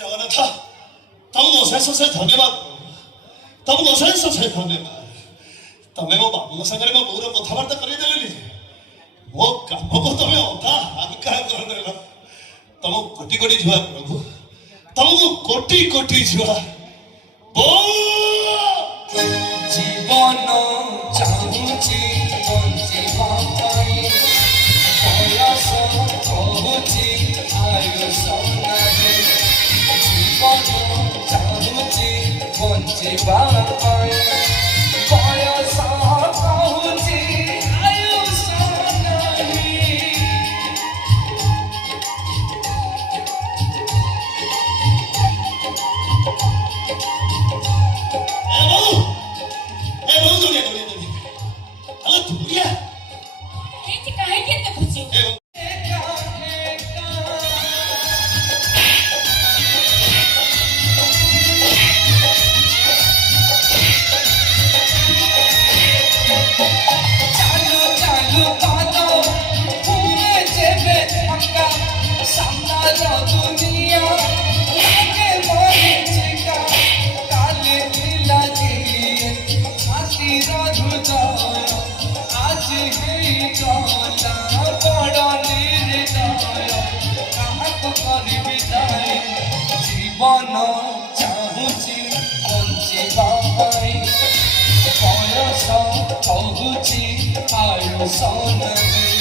ଜଗନ୍ନାଥ ତମ ଅଶେଷ ସେ ଧନ୍ୟବାଦ ତମକୁ ଅଶେଷ ସେ ଧନ୍ୟବାଦ ତମେ ମୋ ବାବୁଙ୍କ ସାଙ୍ଗରେ ମୋ ବୋଉର କଥାବାର୍ତ୍ତା କରିଦେଲେନି ଯେ ମୋ କାମକୁ ତମେ ଅଧା ହାଲକା କରିଦେଲ ତମକୁ କୋଟି କୋଟି ଝୁଆ ପ୍ରଭୁ ତମକୁ କୋଟି କୋଟି ଝୁଆ ଜୀବନ ଚାହୁଁଛି ବଞ୍ଚିବା ପାଇଁ ବୟସ କହୁଛି ଆୟୁଷ ନାହିଁ ଜୀବନ ଚାହୁଁଛି ବଞ୍ଚିବା ପାଇଁ ବୟସ କହୁଛି ଆୟୁଷ ନାହିଁ জীবন চাহুছি বঞ্চিবা পাই বয়স কহুছি আয়ুষ নাহি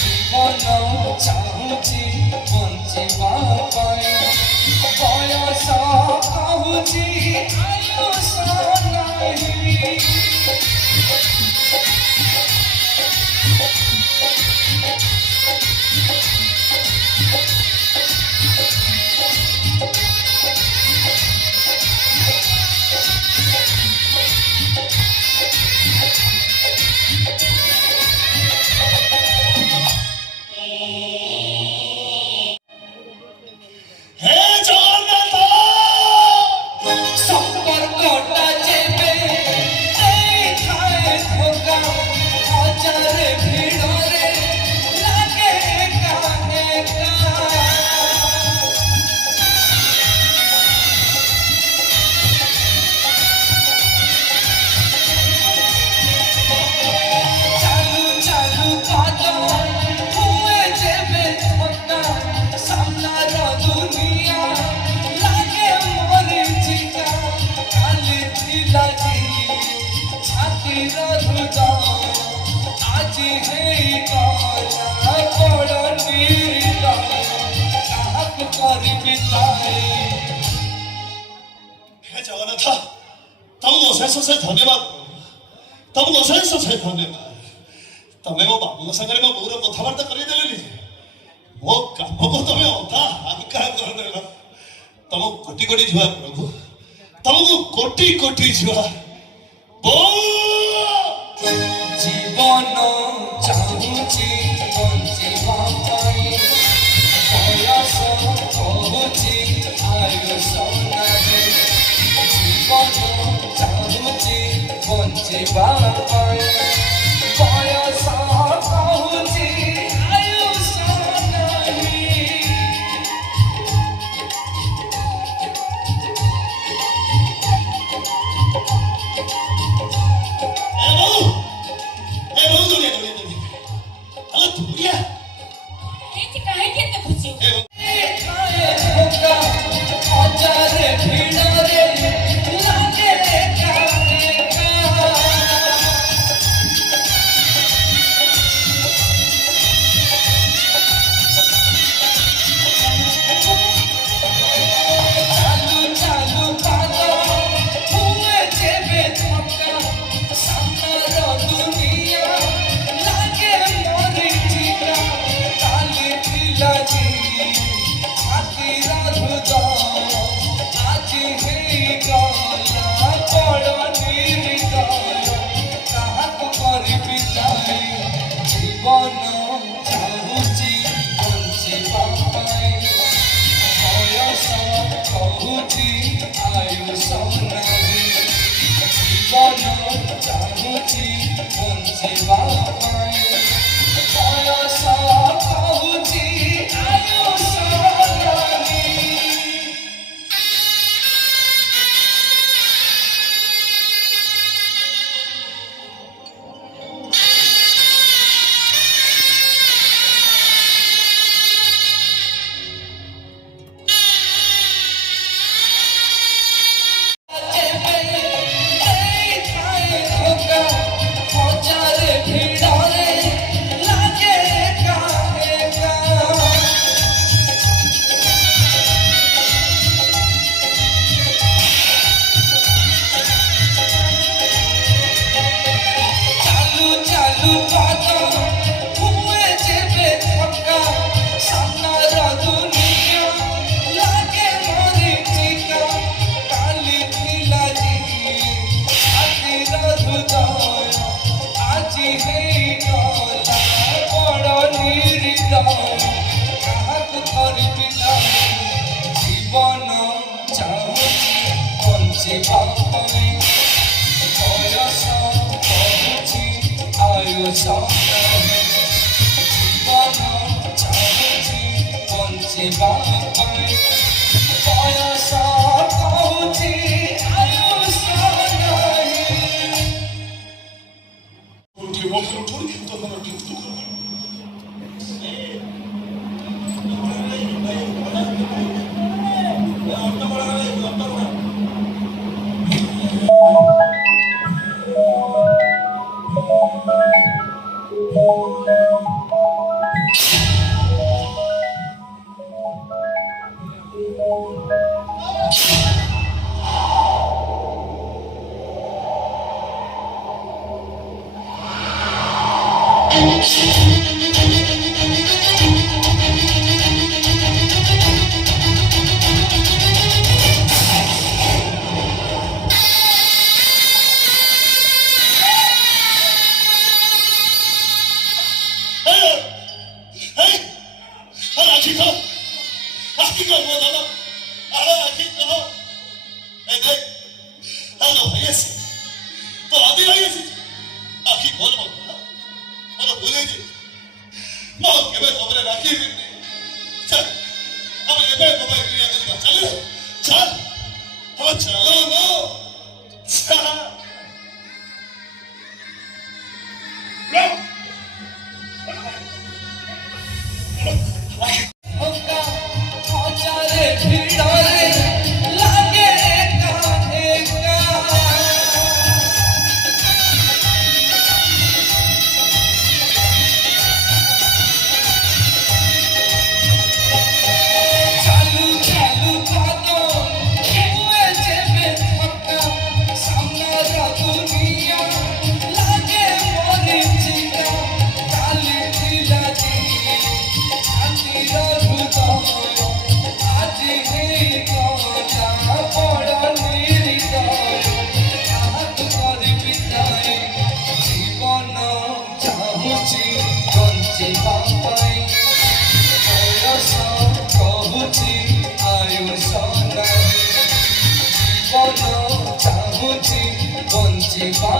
জীবন চাহুছি বঞ্চিবা পাই বয়স কহুছি আয়ুষ নাহি ଜଗନ୍ନାଥ ତମକୁ ଅଶେଷ ସେ ଧନ୍ୟବାଦ ତମକୁ ଅଶେଷ ସେ ଧନ୍ୟବାଦ ତମେ ମୋ ବାବୁଙ୍କ ସାଙ୍ଗରେ ମୋ ବୋଉର କଥାବାର୍ତ୍ତା କରିଦେଲେନି ଯେ ମୋ କାମକୁ ତମେ ଅଧା ହାଲକା କରିଦେଲ ତମକୁ କୋଟି କୋଟି ଝୁଆ ପ୍ରଭୁ ତମକୁ କୋଟି କୋଟି ଝୁଆ জীবন চাহুছি বঞ্চিবা পাই বয়স কহুছি আয়ুষ নাহি জীবন চাহুছি বঞ্চিবা পাই বয়স কহুছি আয়ুষ নাহি জীবন চাহুছি বঞ্চিবা পাই বয়স কহুছি আয়ুষ নাহি ଜୀବନ ଚାହୁଁଛି ବଞ୍ଚିବା ପାଇଁ ବୟସ କହୁଛି ଆୟୁଷ ନାହିଁ। জীবন চাহুছি বঞ্চিবা পাই বয়স কহুছি আয়ুষ ନାହିଁ। জীবন চাহুছি বঞ্চিবা পাই বয়স কহুছি আয়ুষ ନାହିଁ। 우리 원수를 돌이킨다 하나 딩도 가라. 아기가 뭐다가 알아 아기가 에이 나도 하겠어 또 어디 가겠어 아기 뭐는 먹나 뭐는 보내지 뭐 개발 거부를 아끼겠네 자 한번 개발 거부를 그려야 되니까 자 한번 자 চাহুছি বঞ্চিবা